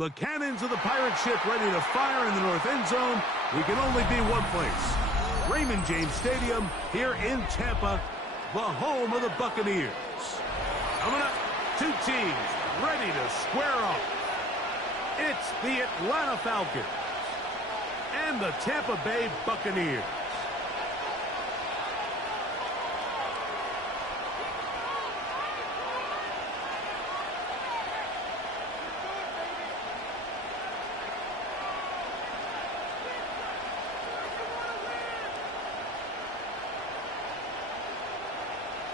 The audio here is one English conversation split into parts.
The cannons of the pirate ship ready to fire in the north end zone. We can only be one place. Raymond James Stadium here in Tampa, the home of the Buccaneers. Coming up, two teams ready to square off. It's the Atlanta Falcons and the Tampa Bay Buccaneers.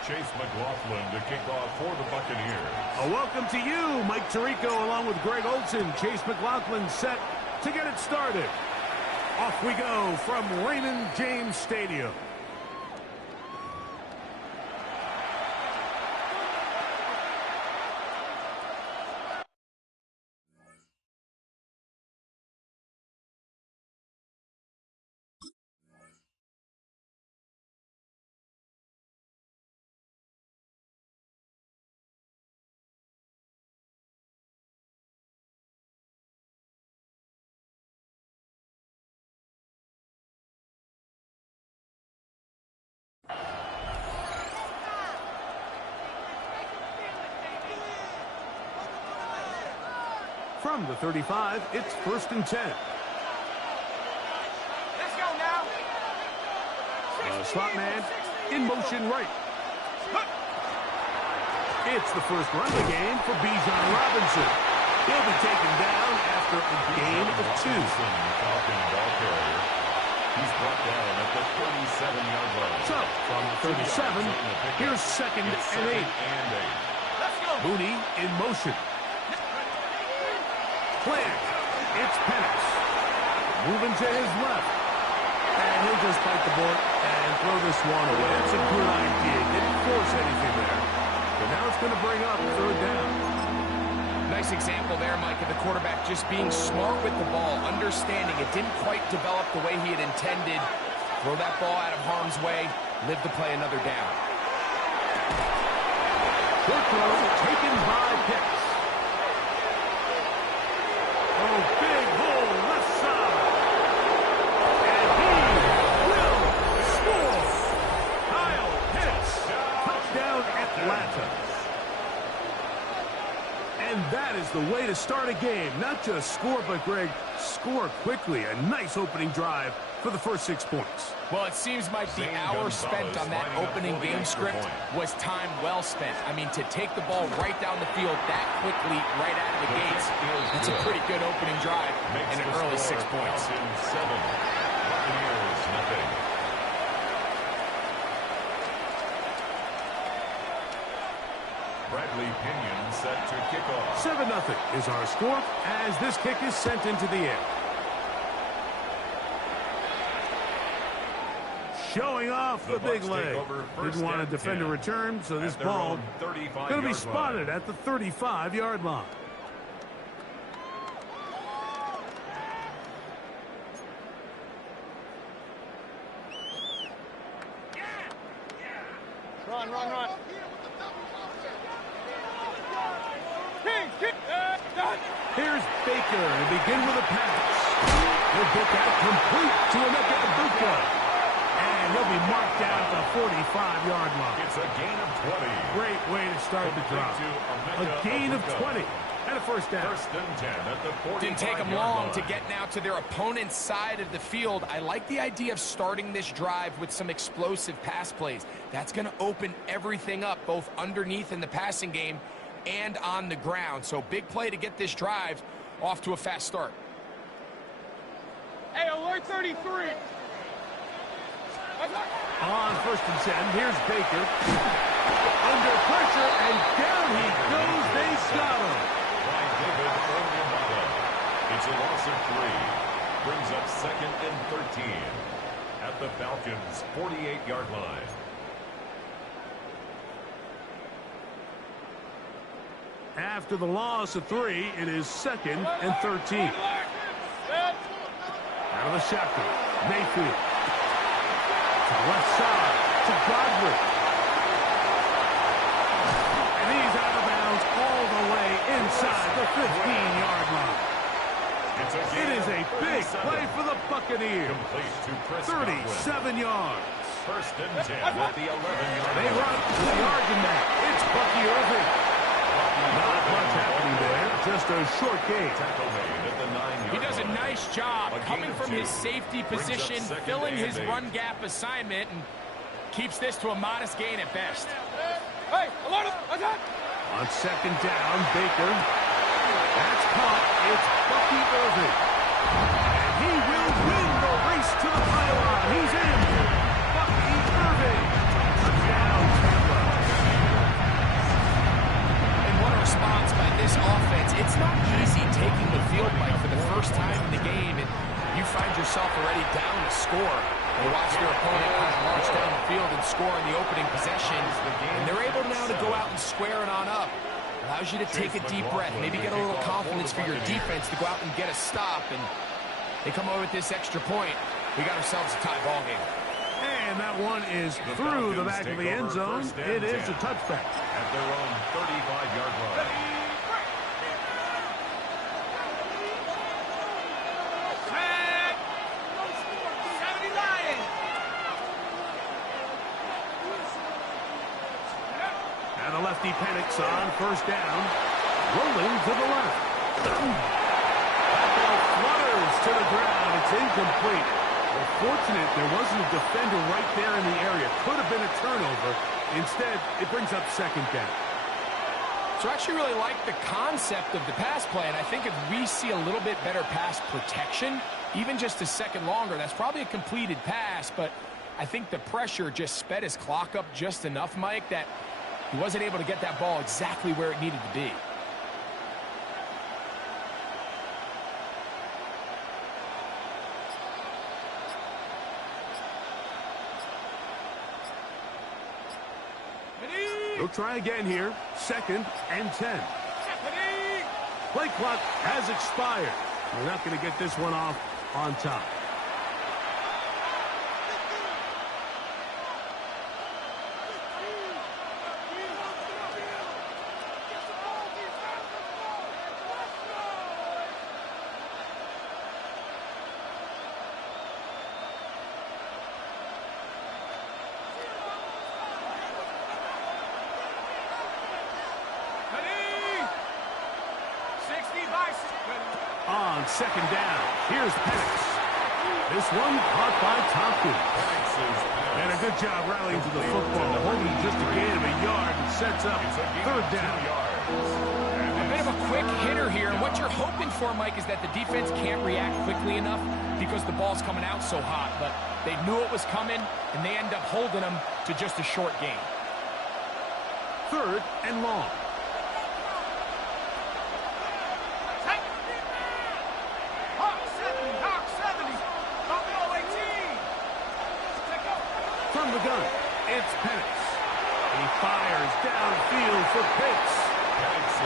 Chase McLaughlin to kick off for the Buccaneers. A welcome to you, Mike Tirico, along with Greg Olson. Chase McLaughlin set to get it started. Off we go from Raymond James Stadium. From the 35, it's 1st and 10. Let's go now. The slot man in motion right. It's the first run of the game for Bijan Robinson. He'll be taken down after a gain of 2. Falcon ball carrier. He's brought down at the 37-yard line. So, from the 37, here's 2nd and 8. Let's go. Mooney in motion. Plant. It's Penix. Moving to his left. And he'll just bite the bullet and throw this one away. It's a good idea. Didn't force anything there. But now it's going to bring up 3rd down. Nice example there, Mike, of the quarterback just being smart with the ball, understanding it didn't quite develop the way he had intended. Throw that ball out of harm's way, live to play another down. Short throw taken by Pitts. Oh, big hole left side. And he will score. Kyle Pitts. Touchdown Atlanta. And that is the way to start a game. Not just score, but, Greg, score quickly. A nice opening drive for the first 6 points. Well, it seems like the hour spent on that opening game script was time well spent. I mean, to take the ball right down the field that quickly, right out of the gates, that's a pretty good opening drive and an early 6 points. 7. Buccaneers, nothing. Bradley Pinion set to kick off. 7-0 is our score as this kick is sent into the air. Showing off the big leg. Didn't want to defend a return, so this ball going to be spotted at the 35-yard line. Run, run, run. Here's Baker to begin with a pass. He'll get that complete to Emeka Egbuka. And he'll be marked down at the 45-yard line. It's a gain of 20. Great way to start the drive. A gain of 20 and a 1st down. 1st and 10 at the 45-yard line. Didn't take them long to get now to their opponent's side of the field. I like the idea of starting this drive with some explosive pass plays. That's going to open everything up, both underneath in the passing game and on the ground. So big play to get this drive off to a fast start. Hey, alert 33. On 1st and 10, here's Baker. Under pressure, and down he goes. They got him. By David Onyemata. It's a loss of 3. Brings up 2nd and 13 at the Falcons' 48-yard line. After the loss of 3, it is 2nd and 13. Out of the shotgun, Mayfield. To the left side, to Godwin. And he's out of bounds all the way inside the 15-yard line. It is a big play for the Buccaneers. 37 yards. First and 10 at the 11-yard They line. run to the argument. It's Bucky Irving. Not much happening there. Just a short game. Tackle made at the 9-yard He does a line. nice job A gain coming of from 2. his safety Brings up position, second filling and his 8. run gap assignment, and keeps this to a modest gain at best. On second down, Baker. That's caught. It's Bucky Irving. And he will win the race to the pylon. He's in. Bucky Irving. Touchdown, Tampa. And what a response by this offense. It's not easy taking the field, Mike, for the first time in the game, and you find yourself already down a score. They watch their opponent kind of march down the field and score in the opening possession, and they're able now to go out and square it on up. Allows you to take a deep breath, maybe get a little confidence for your defense to go out and get a stop, and they come over with this extra point. We got ourselves a tie ball game. And that one is through the back of the end zone. It is a touchback. At their own 35-yard line. And the lefty Penix on first down. Rolling to the left. That ball flutters to the ground. It's incomplete. Well, fortunate there wasn't a defender right there in the area. Could have been a turnover. Instead, it brings up second down. So I actually really like the concept of the pass play, and I think if we see a little bit better pass protection, even just a second longer, that's probably a completed pass, but I think the pressure just sped his clock up just enough, Mike, that he wasn't able to get that ball exactly where it needed to be. They'll try again here. Second and 10. Play clock has expired. We're not going to get this one off on top. On second down, here's Penix. This one caught by Tompkins. And a good job rallying to the football, holding just a gain of a yard and sets up third down. A bit of a quick hitter here, and what you're hoping for, Mike, is that the defense can't react quickly enough because the ball's coming out so hot, but they knew it was coming, and they end up holding them to just a short gain. Third and long. From the gun, it's Penix. He fires downfield for Pitts.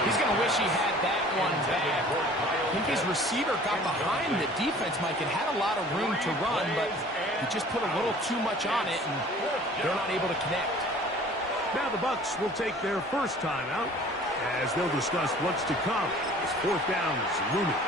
He's going to wish he had that one back. I think his receiver got behind the defense, Mike, and had a lot of room to run, but he just put a little too much on it, and they're not able to connect. Now the Bucs will take their first time out as they'll discuss what's to come as fourth down is looming.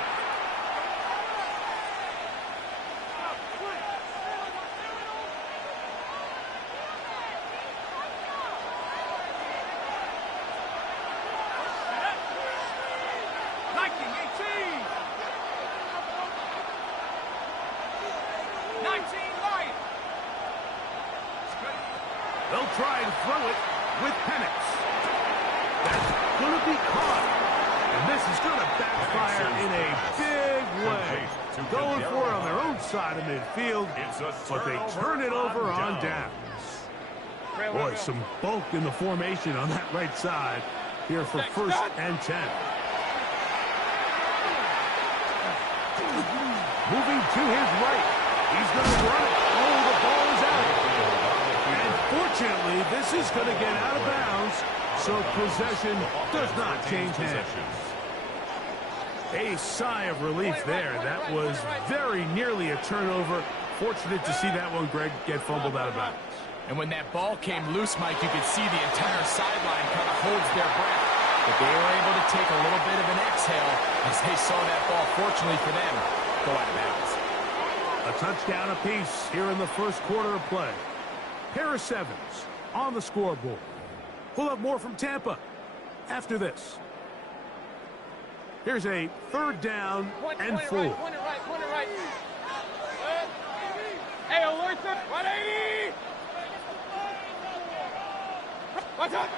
They'll try and throw it with Penix. That's going to be caught. And this is going to backfire in a big way. Going for it on their own side of midfield, but they turn it over on downs. Boy, some bulk in the formation on that right side here for first and 10. Moving to his right. He's going to run it. Oh, the ball is out. And fortunately, this is going to get out of bounds, so possession does not change hands. A sigh of relief there. That was very nearly a turnover. Fortunate to see that one, Greg, get fumbled out of bounds. And when that ball came loose, Mike, you could see the entire sideline kind of holds their breath. but they were able to take a little bit of an exhale as they saw that ball, fortunately for them, go out of bounds. A touchdown apiece here in the first quarter of play. Pair of sevens on the scoreboard. We'll have more from Tampa after this. Here's a third down and 4. Point it right. Hey, alert them. 180. Watch out.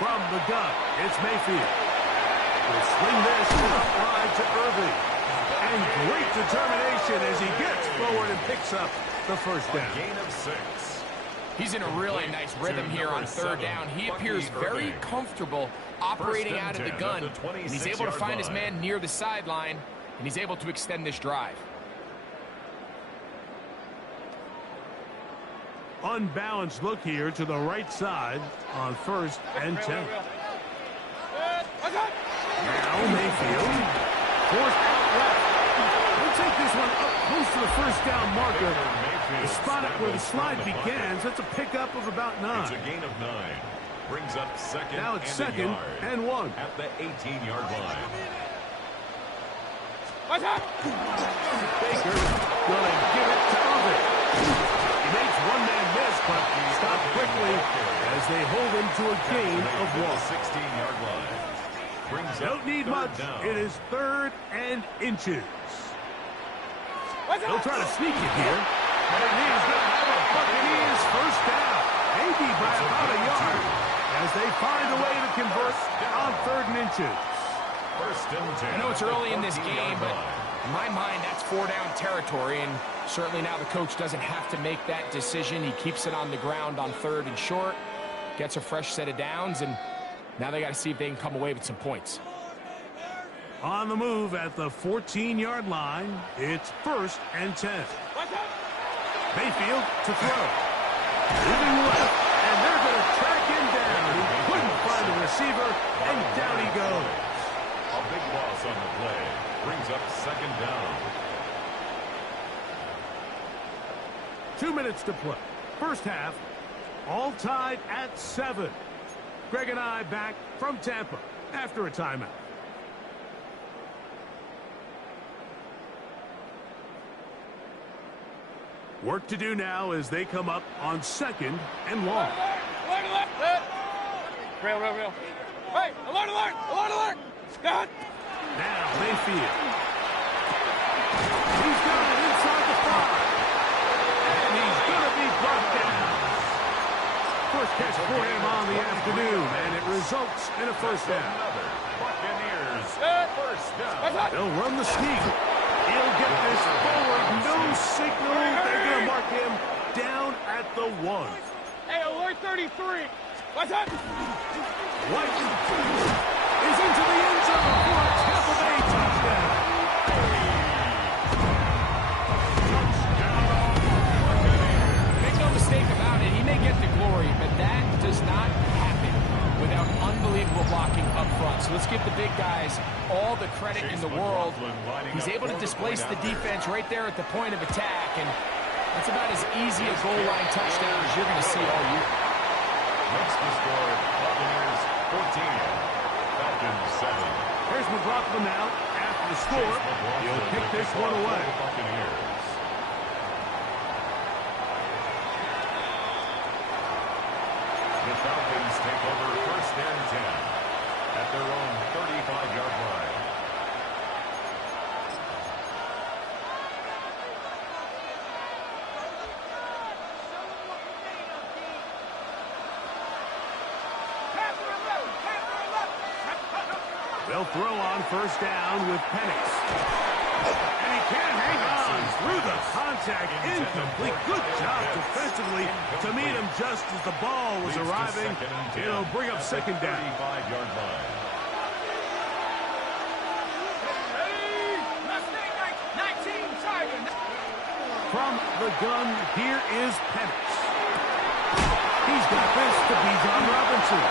From the gun, it's Mayfield. Will swing this upright to Irving. And great determination as he gets forward and picks up the first down. A gain of 6. He's in a really nice rhythm here on third down. He appears very comfortable operating out of the gun. And he's able to find his man near the sideline, and he's able to extend this drive. Unbalanced look here to the right side on 1st and 10. Now Mayfield. Forced out left. We'll take this one up close to the first down marker. The spot up where the slide begins. That's a pickup of about 9. It's a gain of 9. Brings up second. Now it's second and 1. At the 18-yard line. Watch out. Baker going to give it to Irving. He makes one man miss, but stopped quickly as they hold him to a gain of 1. 16-yard line. Brings up Don't need much. down. It is 3rd and inches. He'll try to sneak it here. And he's going to have a Buccaneers first down. Maybe by about a yard as they find a way to convert on 3rd and inches. First and 10. I know it's early in this game, but in my mind, that's 4-down territory, and certainly now the coach doesn't have to make that decision. He keeps it on the ground on 3rd and short, gets a fresh set of downs, and now they got to see if they can come away with some points. On the move at the 14-yard line, it's 1st and 10. Mayfield to throw. Moving left, and they're going to track him down. He couldn't find a receiver, and down he goes. A big loss on the play. Brings up second down. 2 minutes to play. First half, all tied at 7. Greg and I back from Tampa after a timeout. Work to do now as they come up on 2nd and long. Real. Hey, alert. Scott. Now Mayfield. He's got it inside the 5. And he's going to be brought down. First catch for him on the afternoon, and it results in a first down. Buccaneers first down. They'll run the sneak. He'll get this forward. No signal. They're going to mark him down at the 1. Hey, alert 33. What's up? White is into the end zone for a Tampa Bay touchdown. Make no mistake about it, he may get the glory, but that does not happen without unbelievable blocking up front. So let's give the big guys all the credit in the world. He's able to displace the defense right there at the point of attack, and that's about as easy a goal line touchdown as you're going to see all year. Makes the score Buccaneers 14. Falcons 7. Here's McLaughlin now after the score. He'll kick this one away. Buccaneers. The Falcons take over 1st and 10 at their own 35-yard line. They'll throw on 1st down with Penix. And he can't hang on through the contact. Incomplete. Good job defensively to meet him just as the ball was arriving. It'll bring up 2nd down. 35-yard line. From the gun, here is Penix. He's got this to Bijan Robinson.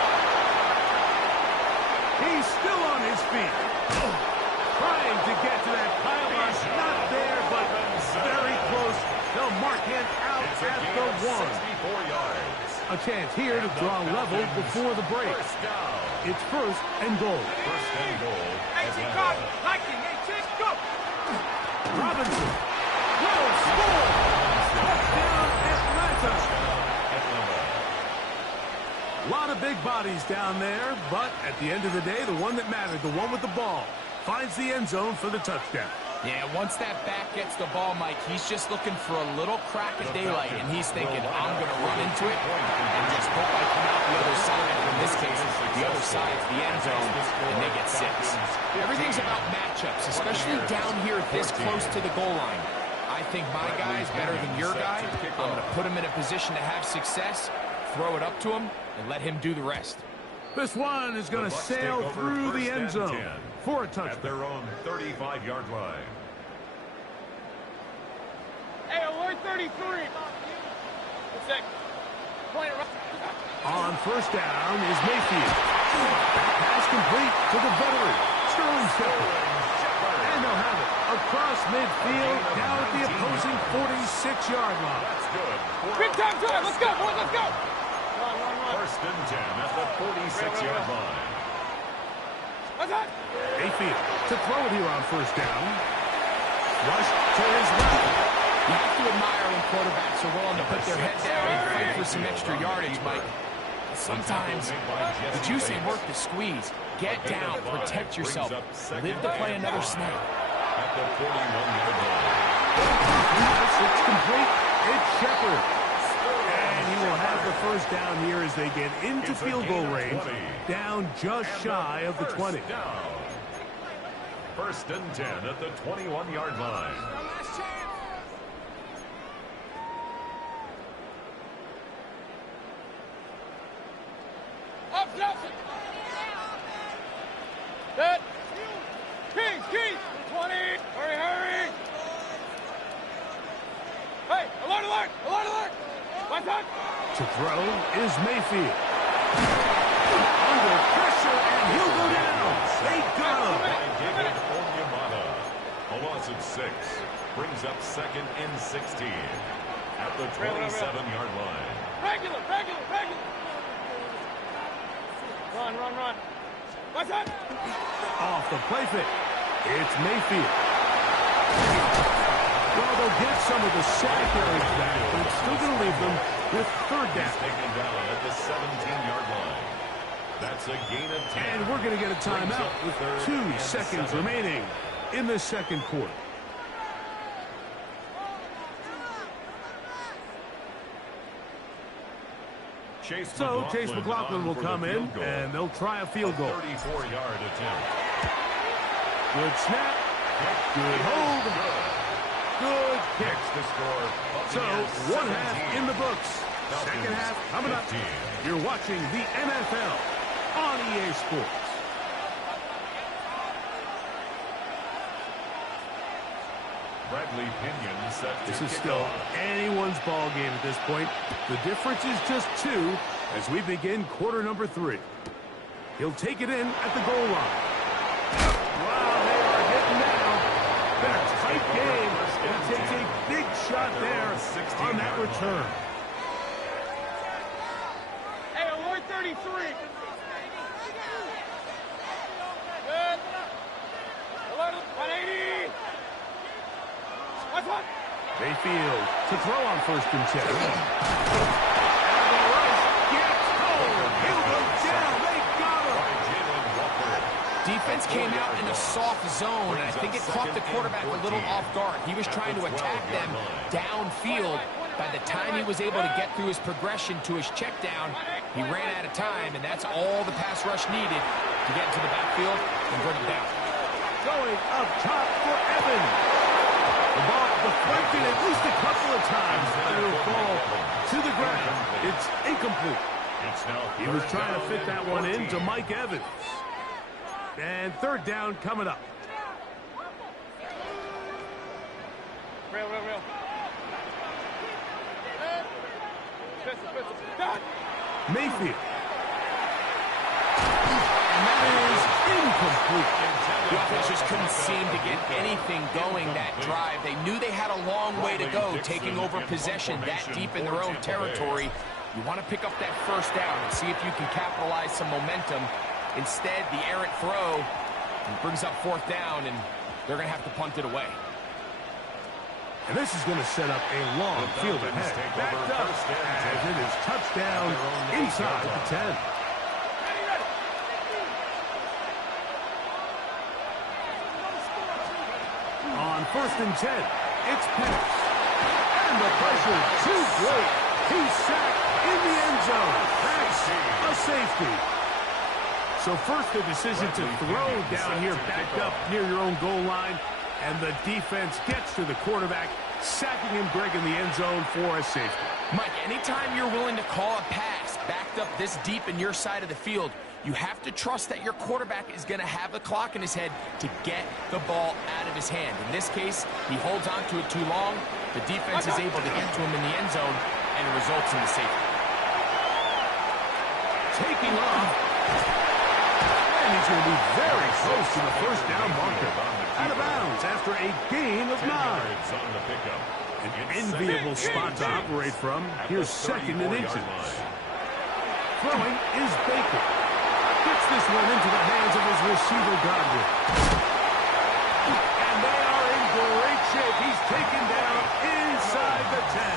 He's still on his feet. Trying to get to that pylon. Not there, but very close. They'll mark him out at the 1. 64 yards. A A chance here to draw level before the break. First down. It's first and goal. First and goal. Hey, T-Cop, Lightning, hey, Chick, go! Robinson will score. Touchdown, Atlanta. A lot of big bodies down there, but at the end of the day, the one that mattered, the one with the ball, finds the end zone for the touchdown. Yeah, once that back gets the ball, Mike, he's just looking for a little crack of daylight, and he's thinking, I'm going to run into it and just hope I come out the other side. In this case, the other side's the end zone, and they get 6. Everything's about matchups, especially down here this close to the goal line. I think my guy's better than your guy. I'm going to put him in a position to have success, throw it up to him, and let him do the rest. This one is going to sail through the end zone for a touchdown. At their own 35-yard line. Hey, alert 33. One sec. Point it right. On first down is Mayfield. That pass complete to the veteran, Sterling Shepard. And they'll have it across midfield, down at the opposing 46-yard line. That's good. Big time drive. Let's go, boys. Let's go. Run. First and 10 at the 46-yard line. What's that? Mayfield to throw it here on first down. Rush to his left. You have to admire when quarterbacks are willing to put their head down and fight for some extra yardage, Mike. Sometimes the juice ain't worth the squeeze. Get down, protect yourself, live to play another snap. At the 41-yard line. It's complete. It's Shepard. And he will have the first down here as they get into field goal range, down just shy of the 20. First and 10 at the 21-yard line. Up, Nelson. Good. Keys. 20. Hurry. Hey, alert. What's that? To throw is Mayfield. Under pressure, and he'll go down. They got him. David Onyemata. A loss of 6. Brings up second and 16 at the 27-yard line. Regular. Run. What's that? Off the play fake. It's Mayfield. Well, they'll get some of the sack areas back, but it's still going to leave them with third down. Taken down at the 17-yard line. That's a gain of 10. And we're going to get a timeout with 2 seconds remaining in the second quarter. Chase McLaughlin will come in, and they'll try a field goal. 34-yard attempt. Good snap. Good hold. Good kick. The score. So, one half in the books. Second half coming up. You're watching the NFL on EA Sports. Bradley Pinion set to This is kick still off. anyone's ball game at this point. The difference is just 2 as we begin quarter number 3. He'll take it in at the goal line. Wow, they are hitting now. Been a tight game, and he takes a big shot there on that return. Hey, alert 33. Good. Alert 180. What's what? Mayfield to throw on first and 10. And the rush gets home. He'll go down. They got him. Defense came out in a soft zone, and I think it caught the quarterback a little off guard. He was trying to attack them downfield. By the time he was able to get through his progression to his check down, he ran out of time, and that's all the pass rush needed to get into the backfield and bring him down. Going up top for Evans. The ball deflected at least a couple of times, but it'll fall to the ground. It's incomplete. He was trying to fit that one in to Mike Evans. And third down coming up. Real. Pistol. Done. Mayfield. And that is incomplete. The offense just couldn't seem to get anything going that drive. They knew they had a long way to go, taking over possession that deep in their own territory. You want to pick up that first down and see if you can capitalize some momentum. Instead, the errant throw brings up fourth down, and they're going to have to punt it away. And this is going to set up a long field ahead. Backed up, as it is touchdown inside the 10. On 1st and 10, it's Penix. And the pressure too great. He's sacked in the end zone. That's a safety. So first the decision to throw down here, backed up near your own goal line. And the defense gets to the quarterback, sacking him, Greg, in the end zone for a safety. Mike, anytime you're willing to call a pass backed up this deep in your side of the field, you have to trust that your quarterback is going to have the clock in his head to get the ball out of his hand. In this case, he holds on to it too long. The defense is able to get to him in the end zone, and it results in the safety. Taking off. And he's going to be very close to the first down marker. Out of bounds after a gain of 9. An enviable spot to operate from. Here's 2nd and inches. Throwing is Baker. Gets this one into the hands of his receiver, Godwin. And they are in great shape. He's taken down inside the 10.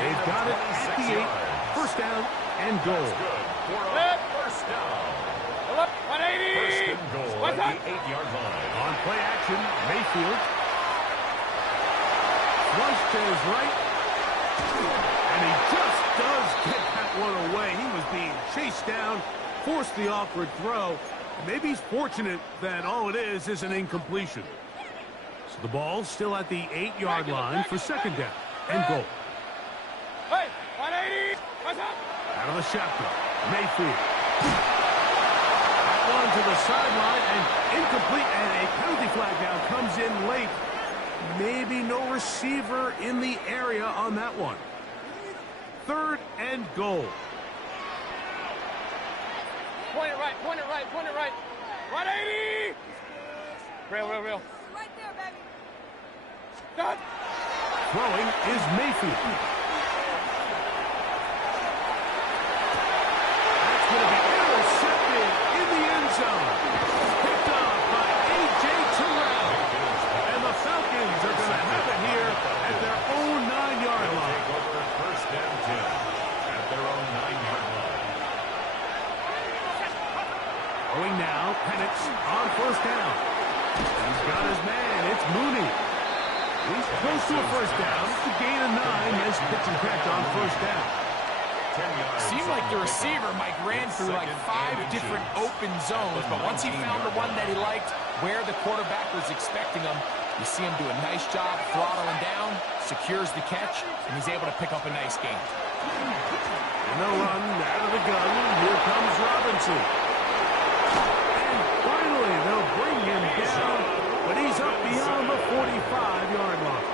They've got it at the 8. First down and goal. First down. 180. First and goal at the 8-yard line. On play action, Mayfield. Flush to his right. And he just does get that one away. He was being chased down, forced the awkward throw. Maybe he's fortunate that all it is an incompletion. So the ball's still at the 8-yard line for 2nd down and goal. Hey, 180. What's up? Out of the shotgun, Mayfield. That one to the sideline and incomplete, and a penalty flag now comes in late. Maybe no receiver in the area on that one. 3rd and goal. Point it right, point it right, point it right. 180. Real. Right there, baby. Done. Throwing is Mayfield. That's going to be intercepted in the end zone. Picked up by A.J. Terrell. And the Falcons are going to have it here at their own 9-yard line. Take over 1st and 10 at their own 9-yard line. Going now, Penix on 1st down. He's got his man. It's Mooney. He's close to a first down. It's a gain of 9. Nice pitch and catch on 1st down. Seemed like the receiver, Mike, ran through like 5 different open zones, but once he found the one that he liked, where the quarterback was expecting him, you see him do a nice job throttling down, secures the catch, and he's able to pick up a nice gain. And they'll run out of the gun. Here comes Robinson. And finally, they'll bring him down, but he's up beyond the 45-yard line.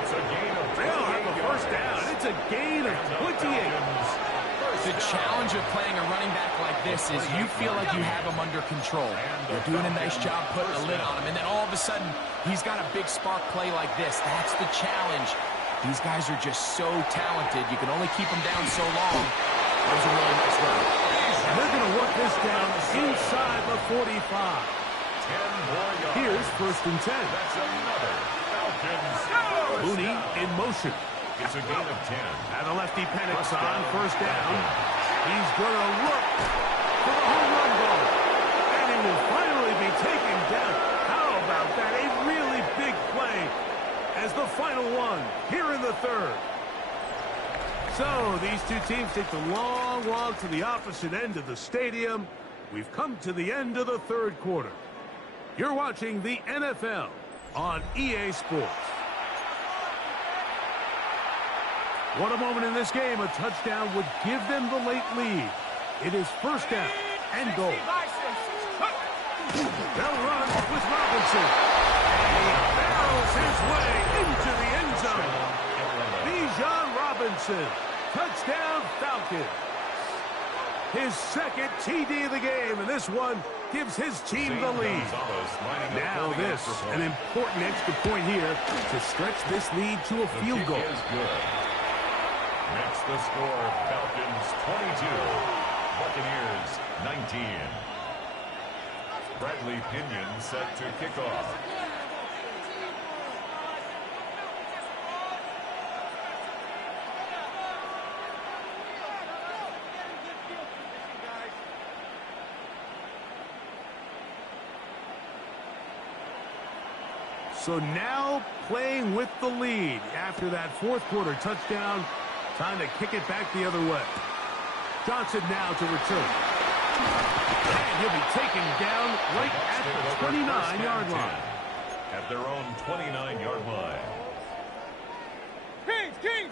It's a gain of 28 They'll have the first down. It's a gain of 28. The challenge of playing a running back like this is you feel like you have him under control. You're doing a nice job putting a lid on him, and then all of a sudden, he's got a big spark play like this. That's the challenge. These guys are just so talented. You can only keep them down so long. That was a really nice run. And they're going to work this down inside the 45. Here's 1st and 10. That's another Falcons. Mooney in motion. It's a gain of 10. And the lefty Penix on 1st down. He's going to look for the home run ball. And he will finally be taken down. How about that? A really big play as the final one here in the 3rd. So these two teams take the long walk to the opposite end of the stadium. We've come to the end of the 3rd quarter. You're watching the NFL on EA Sports. What a moment in this game. A touchdown would give them the late lead. It is 1st down and goal. They'll run with Robinson. And he barrels his way into the end zone. Bijan Robinson. Touchdown Falcons. His 2nd TD of the game, and this one gives his team the lead. Now this, an important extra point here to stretch this lead to a field goal. Next the score. Falcons 22, Buccaneers 19. Bradley Pinion set to kick off. So now playing with the lead after that fourth quarter touchdown. Time to kick it back the other way. Johnson now to return. And he'll be taken down right at the 29-yard line. At their own 29-yard line. Kings!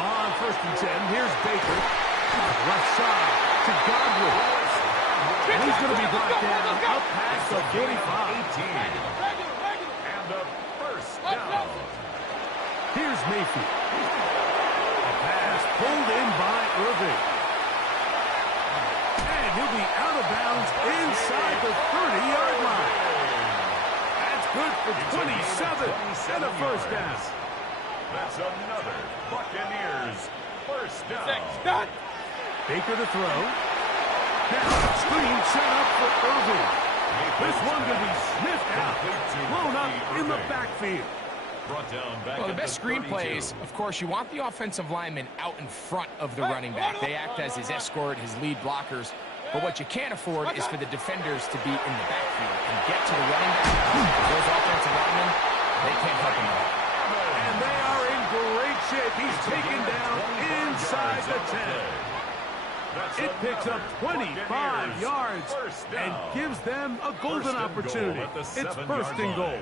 On 1st and 10, here's Baker. Left side to Godwin. And he's going to be brought down up past the 45. 18. And the first down. Here's Mayfield. A pass pulled in by Irving. And he'll be out of bounds inside the 30-yard line. That's good for 27 and a first down. That's another Buccaneers first down. Baker to throw. Now, screen set up for Irving. This one going to be sniffed out. Blown up in the backfield. Well, the best screen plays, of course, you want the offensive lineman out in front of the running back. They act as his escort, his lead blockers. But what you can't afford is for the defenders to be in the backfield and get to the running back. Those offensive linemen, they can't help him out. And they are in great shape. He's taken down inside the 10. It picks up 25 yards and gives them a golden opportunity. It's first and goal.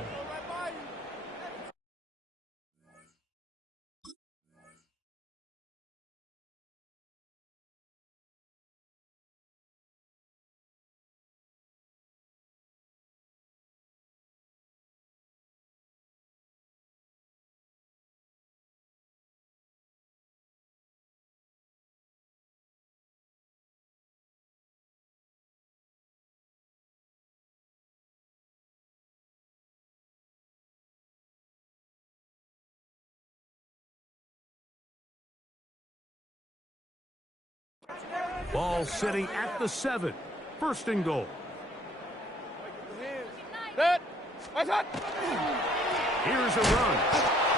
Ball sitting at the 7. First and goal. Here's a run.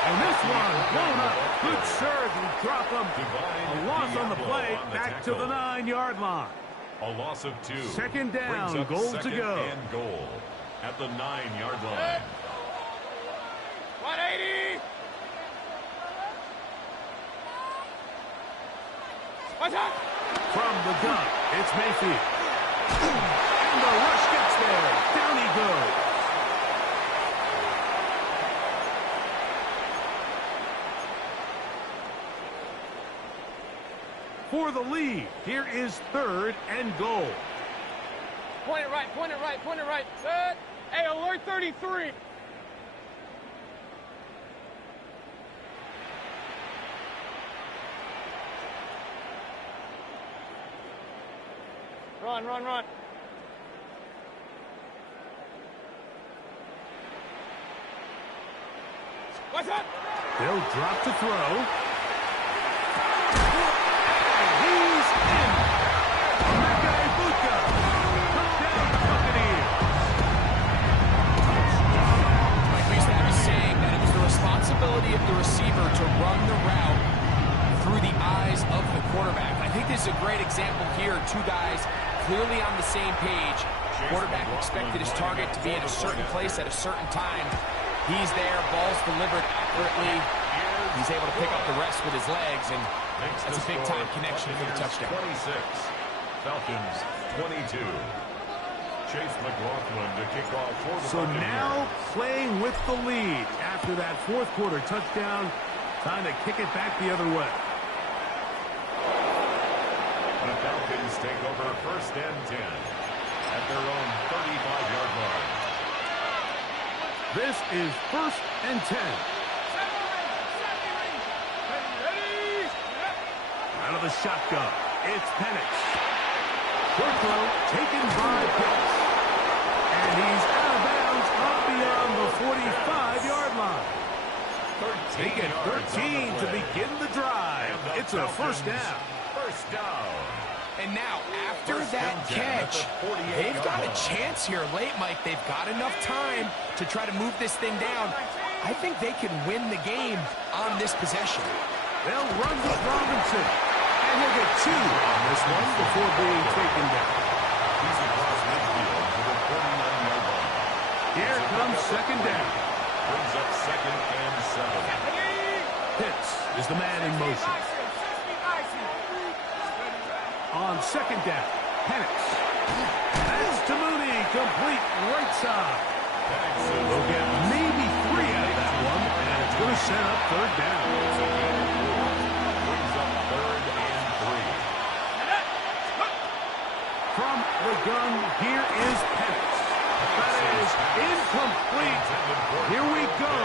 And this one blown up. Good serve. You drop him. A loss on the play. Back to the 9-yard line. A loss of 2. Second down. Goal to go. And goal at the 9-yard line. 180. From the gun, it's Mayfield. And the rush gets there. Down he goes. For the lead, here is 3rd and goal. Point it right. Good. Hey, alert 33. Run. What's up? They'll drop to throw. He's in. Touchdown, Buccaneers. Like we used to have a saying that it was the responsibility of the receiver to run the route through the eyes of the quarterback. I think this is a great example here. Two guys clearly on the same page. Quarterback expected his target to be in a certain place at a certain time. He's there, ball's delivered accurately. He's able to pick up the rest with his legs, and that's a big-time connection for the touchdown. 26, Falcons 22. Chase McLaughlin to kick off for the So Buccaneers. now playing with the lead after that fourth quarter touchdown. Time to kick it back the other way. The Falcons take over 1st and 10 at their own 35-yard line. This is 1st and 10. Out of the shotgun, it's Penix. Short throw taken by Pitts. And he's out of bounds up beyond the 45-yard line. They get 13 to begin the drive. It's a first down. First down. And now, after that catch, they've got a chance here late, Mike. They've got enough time to try to move this thing down. I think they can win the game on this possession. They'll run with Robinson. And he'll get 2 on this one before being taken down. He's across midfield to the 49-yard line. Here comes second down. Brings up second and 7. Pitts is the man in motion. On second down, Penix. That's to Mooney, complete right side. They'll get maybe 3 out of that one, and it's going to set up third down. Brings up third and 3. From the gun, here is Penix. That is incomplete. Here we go.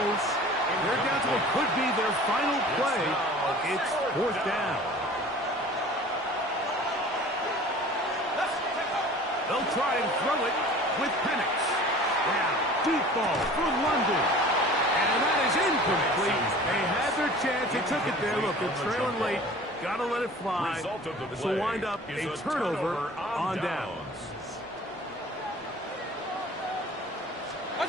They're down to what could be their final play. It's fourth down. They'll try and throw it with Penix. Now, deep ball for London. And that is incomplete. They had their chance. They took it there. Look, they're trailing late. Got to let it fly. This will wind up a turnover on downs. On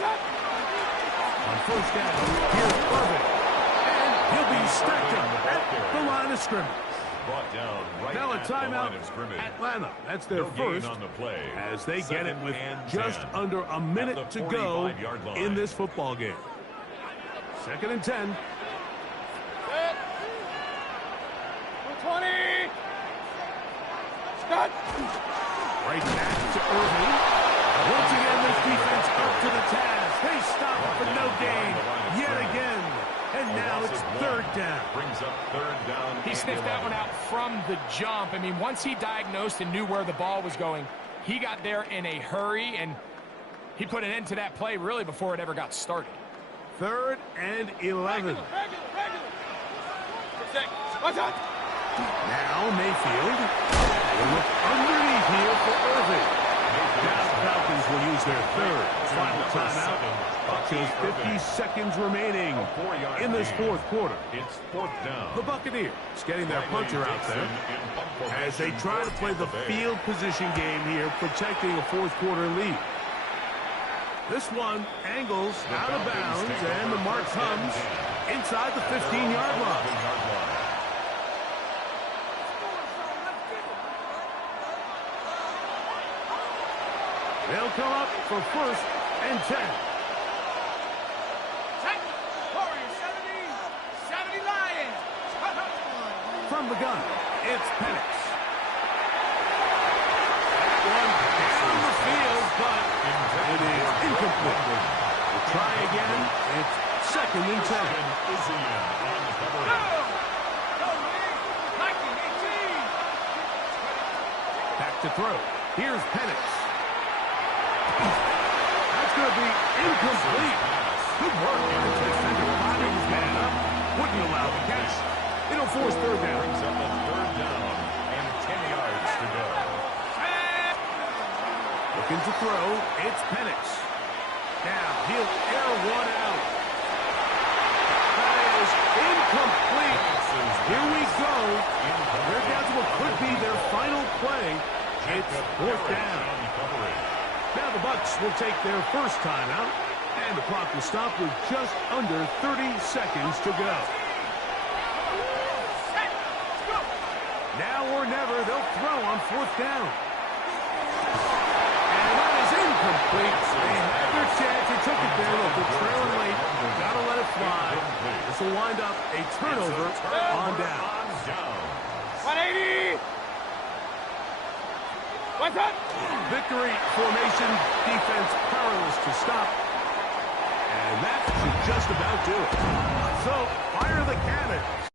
first down, here's Irving. And he'll be stacked up at the line of scrimmage. Brought down right Now a at the timeout, line of scrimmage. Atlanta. That's their No first gain on the play. as they get it Second with and just 10 under a minute at the to go 45-yard line. in this football game. Second and 10. 20. Scott. Right back to Irving. Once again, this defense up to the task. They stop it for no gain yet again. And now it's third down. Brings up third down. He sniffed that one out from the jump. I mean, once he diagnosed and knew where the ball was going, he got there in a hurry, and he put an end to that play really before it ever got started. Third and 11. Now Mayfield. They look underneath here for Irving. Now the Falcons will use their third final timeout. Just 50 seconds remaining in this fourth quarter. It's fourth down. The Buccaneers getting their puncher out there as they try to play the field position game here, protecting a fourth quarter lead. This one angles out of bounds, and the mark comes inside the 15-yard line. They'll come up for first and 10. From the gun, it's Penix. That one down the field, but it is incomplete. We'll try again. It's second and 10. Back to throw. Here's Penix. That's going to be incomplete. Good work by the defender. Finding his man up. Wouldn't allow the catch. It'll force third down. Brings up a third down and 10 yards to go. Looking to throw. It's Penix. Now he'll air one out. That is incomplete. Here we go. They're down to what could be their final play. It's fourth down. Now the Bucs will take their first timeout, and the clock will stop with just under 30 seconds to go. Now or never, they'll throw on fourth down. And that is incomplete. They had their chance. They took it there. Look, they're trailing late. Got to let it fly. This will wind up a turnover on down. 180. What's up? Victory formation, defense powerless to stop. And that should just about do it. So, fire the cannons.